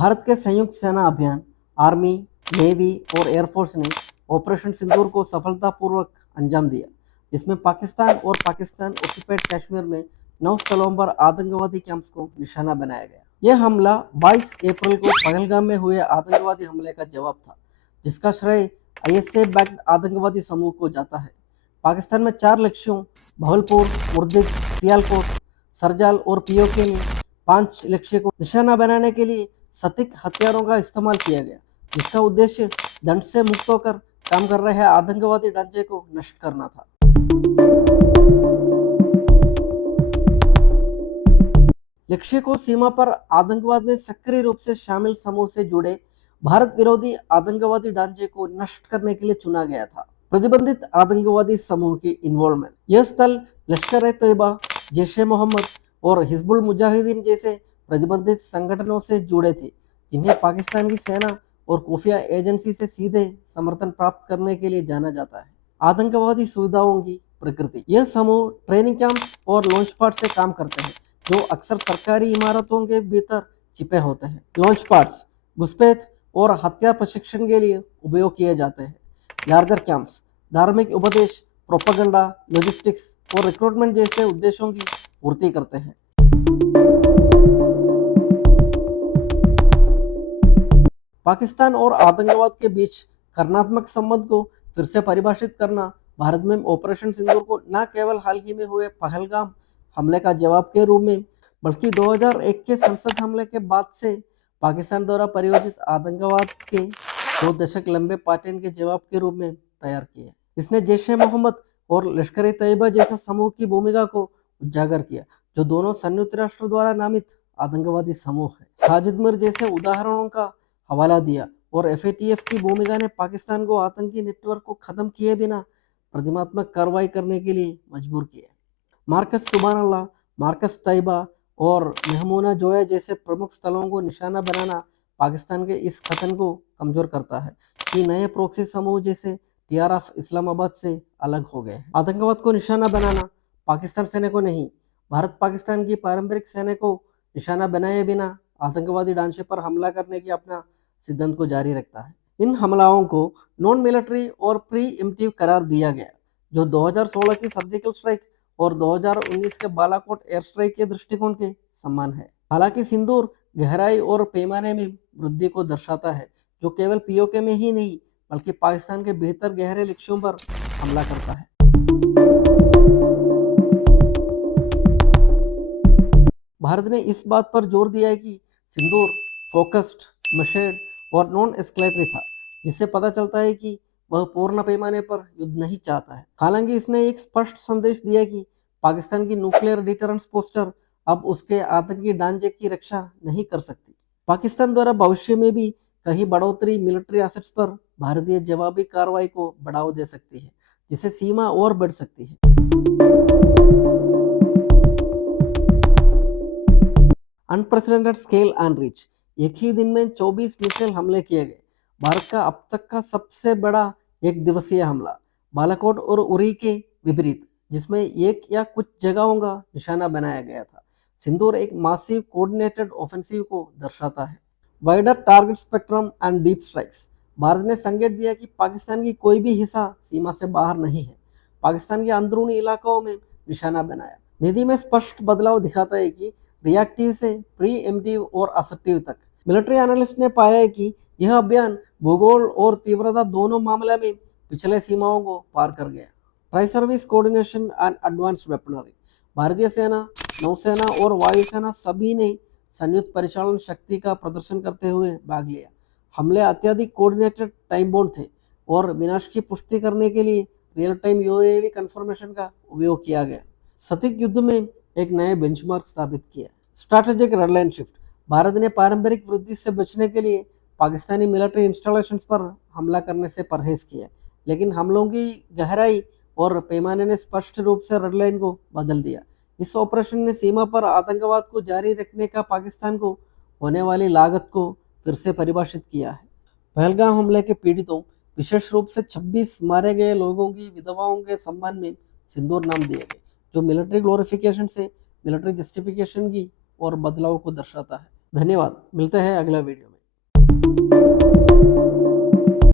भारत के संयुक्त सेना अभियान आर्मी, नेवी और एयरफोर्स ने ऑपरेशन सिंदूर को सफलतापूर्वक अंजाम दिया, जिसमें पाकिस्तान और पाकिस्तान ऑक्यूपाइड कश्मीर में 9 स्थलों पर आतंकवादी कैंप्स को निशाना बनाया गया। यह हमला 22 अप्रैल को पहलगाम में हुए आतंकवादी हमले का जवाब था, जिसका श्रेय ISA बैक्ड आतंकवादी समूह को जाता है। पाकिस्तान में 4 लक्ष्यों भावलपुर, मुर्दिक, सियालकोट, सरजाल और POK में 5 लक्ष्य को निशाना बनाने के लिए सटीक हथियारों का इस्तेमाल किया गया, जिसका उद्देश्य दंड से मुक्त होकर काम कर रहे आतंकवादी ढांचे को नष्ट करना था। लक्ष्य को सीमा पर आतंकवाद में सक्रिय रूप से शामिल समूह से जुड़े भारत विरोधी आतंकवादी ढांचे को नष्ट करने के लिए चुना गया था। प्रतिबंधित आतंकवादी समूह की इन्वॉल्वमेंट। यह स्थल लश्कर-ए-तैयबा, जैश-ए-मोहम्मद और हिजबुल मुजाहिदीन जैसे प्रतिबंधित संगठनों से जुड़े थे, जिन्हें पाकिस्तान की सेना और खुफिया एजेंसी से सीधे समर्थन प्राप्त करने के लिए जाना जाता है। आतंकवादी सुविधाओं की प्रकृति। यह समूह ट्रेनिंग कैंप और लॉन्च पैड से काम करते हैं, जो अक्सर सरकारी इमारतों के भीतर छिपे होते हैं। लॉन्च पैड्स घुसपैठ और हत्या प्रशिक्षण के लिए उपयोग किए जाते हैं। लार्जर कैंप्स धार्मिक उपदेश, प्रोपेगेंडा, लॉजिस्टिक्स और रिक्रूटमेंट जैसे उद्देश्यों की पूर्ति करते हैं। पाकिस्तान और आतंकवाद के बीच कर्णात्मक संबंध को फिर से परिभाषित करना भारत में ऑपरेशन सिंदूर को न केवल हाल ही में हुए पहलगाम हमले का जवाब के रूप में, बल्कि 2001 के संसद हमले के बाद से पाकिस्तान द्वारा प्रायोजित आतंकवाद के 2 दशक लंबे पैटर्न के जवाब के रूप में तैयार किया। इसने जैश-ए-मोहम्मद और लश्कर-ए-तैयबा जैसा समूह की भूमिका को उजागर किया, जो दोनों संयुक्त राष्ट्र द्वारा नामित आतंकवादी समूह है। साजिद मीर जैसे उदाहरणों का हवाला दिया और FATF की भूमिका ने पाकिस्तान को आतंकी नेटवर्क को खत्म किए बिना प्रतिमात्मक कार्रवाई करने के लिए मजबूर किया। मार्कस सुबहानअल्लाह, मार्कस तैयबा और महमूना जोया जैसे प्रमुख स्थलों को निशाना बनाना पाकिस्तान के इस कथन को कमजोर करता है कि नए प्रॉक्सी समूह जैसे TRF इस्लामाबाद से अलग हो गए हैं। आतंकवाद को निशाना बनाना पाकिस्तान सेना को नहीं, भारत पाकिस्तान की पारंपरिक सेना को निशाना बनाए बिना आतंकवादी ढांचे पर हमला करने की अपना सिद्धांत को जारी रखता है। इन हमलाओं को नॉन मिलिट्री और प्री एम्प्टिव करार दिया गया, जो 2016 की सर्जिकल स्ट्राइक और 2019 के बालाकोट एयर स्ट्राइक के दृष्टिकोण के समान है। हालांकि सिंदूर गहराई और पैमाने में वृद्धि को दर्शाता है, जो केवल POK में ही नहीं बल्कि पाकिस्तान के बेहतर गहरे लक्ष्यों पर हमला करता है। भारत ने इस बात पर जोर दिया है कि सिंदूर फोकस्ड, मेशर्ड और नॉन एस्केलेटरी था, जिससे पता चलता है कि वह पूर्ण पैमाने पर युद्ध नहीं चाहता है। हालांकि इसने एक स्पष्ट संदेश दिया कि पाकिस्तान की न्यूक्लियर डिटरेंस पोस्टर अब उसके आतंकी ढांचे की रक्षा नहीं कर सकती। पाकिस्तान द्वारा भविष्य में भी कहीं बढ़ोतरी मिलिट्री एसेट्स पर भारतीय जवाबी कार्रवाई को बढ़ावा दे सकती है, जिससे सीमा और बढ़ सकती है। Unprecedented scale and reach. एक ही दिन में 24 मिसाइल हमले किए गए। भारत का अब तक का सबसे बड़ा एक दिवसीय हमला, बालाकोट और उरी के विपरीत, जिसमें एक या कुछ जगहों का निशाना बनाया गया था। सिंदूर एक मासिव कोऑर्डिनेटेड ऑफेंसिव को दर्शाता है। Wider target spectrum and deep strikes. Bharat ने संकेत दिया कि पाकिस्तान की कोई भी हिस्सा सीमा से बाहर नहीं है। पाकिस्तान के अंदरूनी इलाकों में निशाना बनाया। नीति में स्पष्ट बदलाव दिखाता है कि रिएक्टिव से प्री एम्प्टिव और असर्टिव तक। मिलिट्री एनालिस्ट ने पाया है कि यह अभियान भूगोल और तीव्रता दोनों मामले में पिछले सीमाओं को पार कर गया। Tri service coordination and advanced weaponry. भारतीय सेना, नौसेना और वायुसेना सभी ने संयुक्त परिचालन शक्ति का प्रदर्शन करते हुए भाग लिया। हमले अत्यधिक कोऑर्डिनेटेड टाइम बाउंड थे और विनाश की पुष्टि करने के लिए रियल टाइम UAV कंफर्मेशन का उपयोग किया गया। सटीक युद्ध में एक नए बेंचमार्क स्थापित किया। Strategic red line shift. भारत ने पारंपरिक वृद्धि से बचने के लिए पाकिस्तानी मिलिट्री इंस्टॉलेशंस पर हमला करने से परहेज किया, लेकिन हमलों की गहराई और पैमाने ने स्पष्ट रूप से रेडलाइन को बदल दिया। इस ऑपरेशन ने सीमा पर आतंकवाद को जारी रखने का पाकिस्तान को होने वाली लागत को फिर से परिभाषित किया है। पहलगाम हमले के पीड़ितों, विशेष रूप से 26 मारे गए लोगों की विधवाओं के सम्मान में सिंदूर नाम दिए गए, जो मिलिट्री ग्लोरिफिकेशन से मिलिट्री जस्टिफिकेशन की और बदलाव को दर्शाता है। धन्यवाद। मिलते हैं अगला वीडियो।